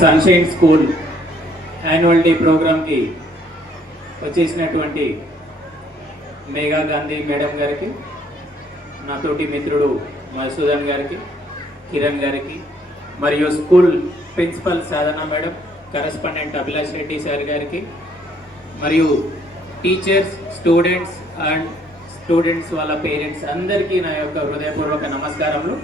Sunshine school annual day ప్రోగ్రామ్కి వచ్చేసినటువంటి Megha Gandhi madam గారికి, నాతోటి మిత్రుడు మధుసూదన్ గారికి, కిరణ్ గారికి, మరియు school principal Sadhana madam, correspondent Abhilash Reddy sir గారికి, మరియు టీచర్స్, స్టూడెంట్స్ వాళ్ళ పేరెంట్స్ అందరికీ నా యొక్క హృదయపూర్వక నమస్కారములు.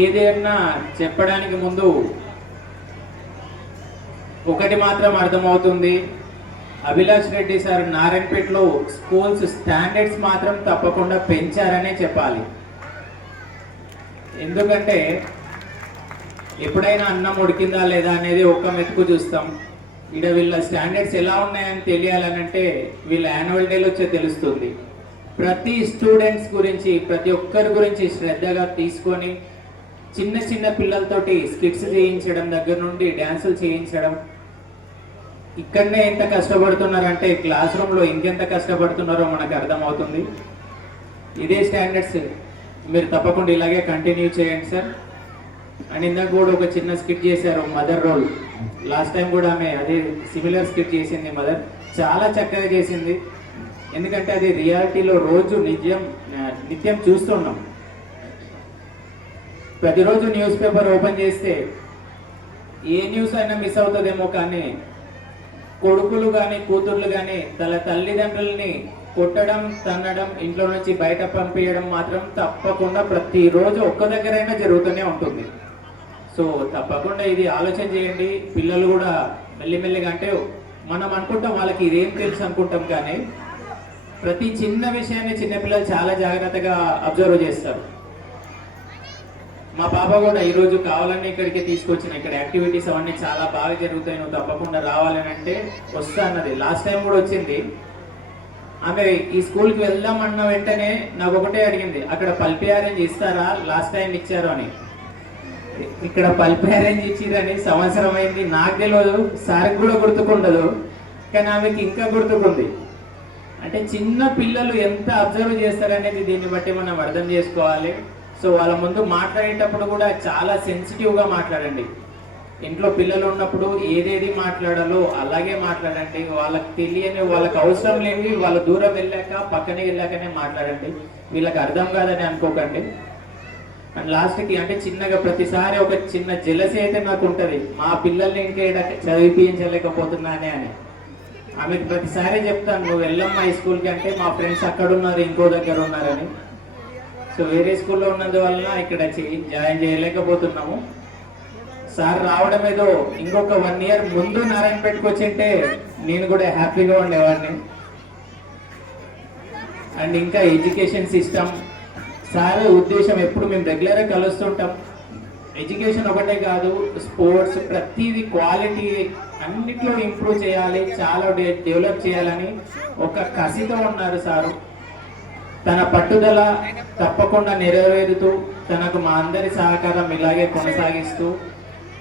ఏదైనా చెప్పడానికి ముందు ఒకటి మాత్రం అర్థమవుతుంది, అభిలాష్ రెడ్డి సార్ నారాయణపేటలో స్కూల్స్ స్టాండర్డ్స్ మాత్రం తప్పకుండా పెంచారనే చెప్పాలి. ఎందుకంటే ఎప్పుడైనా అన్నం ఉడికిందా లేదా అనేది ఒక్క మెతుకు చూస్తాం. ఇక్కడ వీళ్ళ స్టాండర్డ్స్ ఎలా ఉన్నాయని తెలియాలనంటే వీళ్ళ యాన్యువల్ డేలో వచ్చే తెలుస్తుంది. ప్రతి స్టూడెంట్స్ గురించి, ప్రతి ఒక్కరి గురించి శ్రద్ధగా తీసుకొని చిన్న చిన్న పిల్లలతోటి స్కిట్స్ చేయించడం దగ్గర నుండి డ్యాన్సులు చేయించడం, ఇక్కడనే ఎంత కష్టపడుతున్నారంటే క్లాస్ రూమ్లో ఇంకెంత కష్టపడుతున్నారో మనకు అర్థమవుతుంది. ఇదే స్టాండర్డ్స్ మీరు తప్పకుండా ఇలాగే కంటిన్యూ చేయండి సార్. అండ్ ఇందాక కూడా ఒక చిన్న స్కిట్ చేశారు, మదర్ రోల్. లాస్ట్ టైం కూడా ఆమె అదే సిమిలర్ స్కిట్ చేసింది మదర్, చాలా చక్కగా చేసింది. ఎందుకంటే అది రియాలిటీలో రోజు నిత్యం చూస్తున్నాం. ప్రతిరోజు న్యూస్ పేపర్ ఓపెన్ చేస్తే ఏ న్యూస్ అయినా మిస్ అవుతుందేమో, కానీ కొడుకులు కానీ కూతుర్లు కానీ తన తల్లిదండ్రుల్ని కొట్టడం, తన్నడం, ఇంట్లో నుంచి బయట పంపించడం మాత్రం తప్పకుండా ప్రతిరోజు ఒక్క దగ్గరైనా జరుగుతూనే ఉంటుంది. సో తప్పకుండా ఇది ఆలోచన చేయండి. పిల్లలు కూడా మెల్లిమెల్లిగా, అంటే మనం అనుకుంటాం వాళ్ళకి ఇదేం తెలుసు అనుకుంటాం, కానీ ప్రతి చిన్న విషయాన్ని చిన్నపిల్లలు చాలా జాగ్రత్తగా అబ్జర్వ్ చేస్తారు. మా పాప కూడా ఈరోజు కావాలని ఇక్కడికి తీసుకొచ్చిన, ఇక్కడ యాక్టివిటీస్ అవన్నీ చాలా బాగా జరుగుతాయి, నువ్వు తప్పకుండా రావాలని అంటే వస్తా అన్నది. లాస్ట్ టైం కూడా వచ్చింది. ఆమె ఈ స్కూల్కి వెళ్దామన్న వెంటనే నాకు ఒకటే అడిగింది, అక్కడ పల్పి అరేంజ్ ఇస్తారా, లాస్ట్ టైం ఇచ్చారు అని. ఇక్కడ పల్పి అరేంజ్ ఇచ్చిరని సంవత్సరం అయింది, నాకు తెలియదు, సార్కి కూడా గుర్తుకుండదు, కానీ ఆమెకి ఇంకా గుర్తుకుంది. అంటే చిన్న పిల్లలు ఎంత అబ్జర్వ్ చేస్తారనేది దీన్ని బట్టి మనం అర్థం చేసుకోవాలి. సో వాళ్ళ ముందు మాట్లాడేటప్పుడు కూడా చాలా సెన్సిటివ్గా మాట్లాడండి. ఇంట్లో పిల్లలు ఉన్నప్పుడు ఏదేది మాట్లాడాలో అలాగే మాట్లాడండి. వాళ్ళకి తెలియని, వాళ్ళకి అవసరం లేని, వాళ్ళ దూరం వెళ్ళాక పక్కనే వెళ్ళాకనే మాట్లాడండి. వీళ్ళకి అర్థం కాదని అనుకోకండి. అండ్ లాస్ట్కి అంటే చిన్నగా ప్రతిసారి ఒక చిన్న జెలసీ అయితే నాకు ఉంటుంది, మా పిల్లల్ని ఇంకా చదివించలేకపోతున్నానే అని. ఆమెకు ప్రతిసారి చెప్తాను, నువ్వు వెళ్ళమ్మా ఈ స్కూల్కి అంటే, మా ఫ్రెండ్స్ అక్కడ ఉన్నారు, ఇంకో దగ్గర ఉన్నారని. సో వేరే స్కూల్లో ఉన్నందువల్ల ఇక్కడ జాయిన్ చేయలేకపోతున్నాము. సార్ రావడం ఏదో ఇంకొక 1 year ముందు నారాయణపేటకు వచ్చింటే నేను కూడా హ్యాపీగా ఉండేవాడిని. అండ్ ఇంకా ఎడ్యుకేషన్ సిస్టమ్, సార్ ఉద్దేశం ఎప్పుడు మేము రెగ్యులర్గా కలుస్తుంటాం. ఎడ్యుకేషన్ ఒకటే కాదు, స్పోర్ట్స్, ప్రతిదీ క్వాలిటీ అన్నిట్లో ఇంప్రూవ్ చేయాలి, చాలా డెవలప్ చేయాలని ఒక కసితో ఉన్నారు సారు. తన పట్టుదల తప్పకుండా నెరవేరుతూ తనకు మా అందరి సహకారం ఇలాగే కొనసాగిస్తూ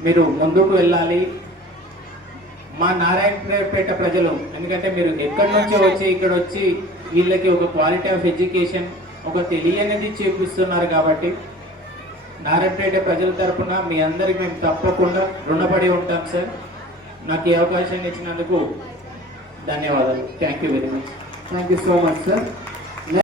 మీరు ముందుకు వెళ్ళాలి. మా నారాయణపేట ప్రజలు, ఎందుకంటే మీరు ఎక్కడి నుంచో వచ్చి ఇక్కడ వచ్చి వీళ్ళకి ఒక క్వాలిటీ ఆఫ్ ఎడ్యుకేషన్, ఒక తెలియనిది చూపిస్తున్నారు కాబట్టి నారాయణపేట ప్రజల తరఫున మీ అందరికి మేము తప్పకుండా రుణపడి ఉంటాం సార్. నాకు ఈ అవకాశాన్ని ఇచ్చినందుకు ధన్యవాదాలు. Thank you very much. Thank you so much sir.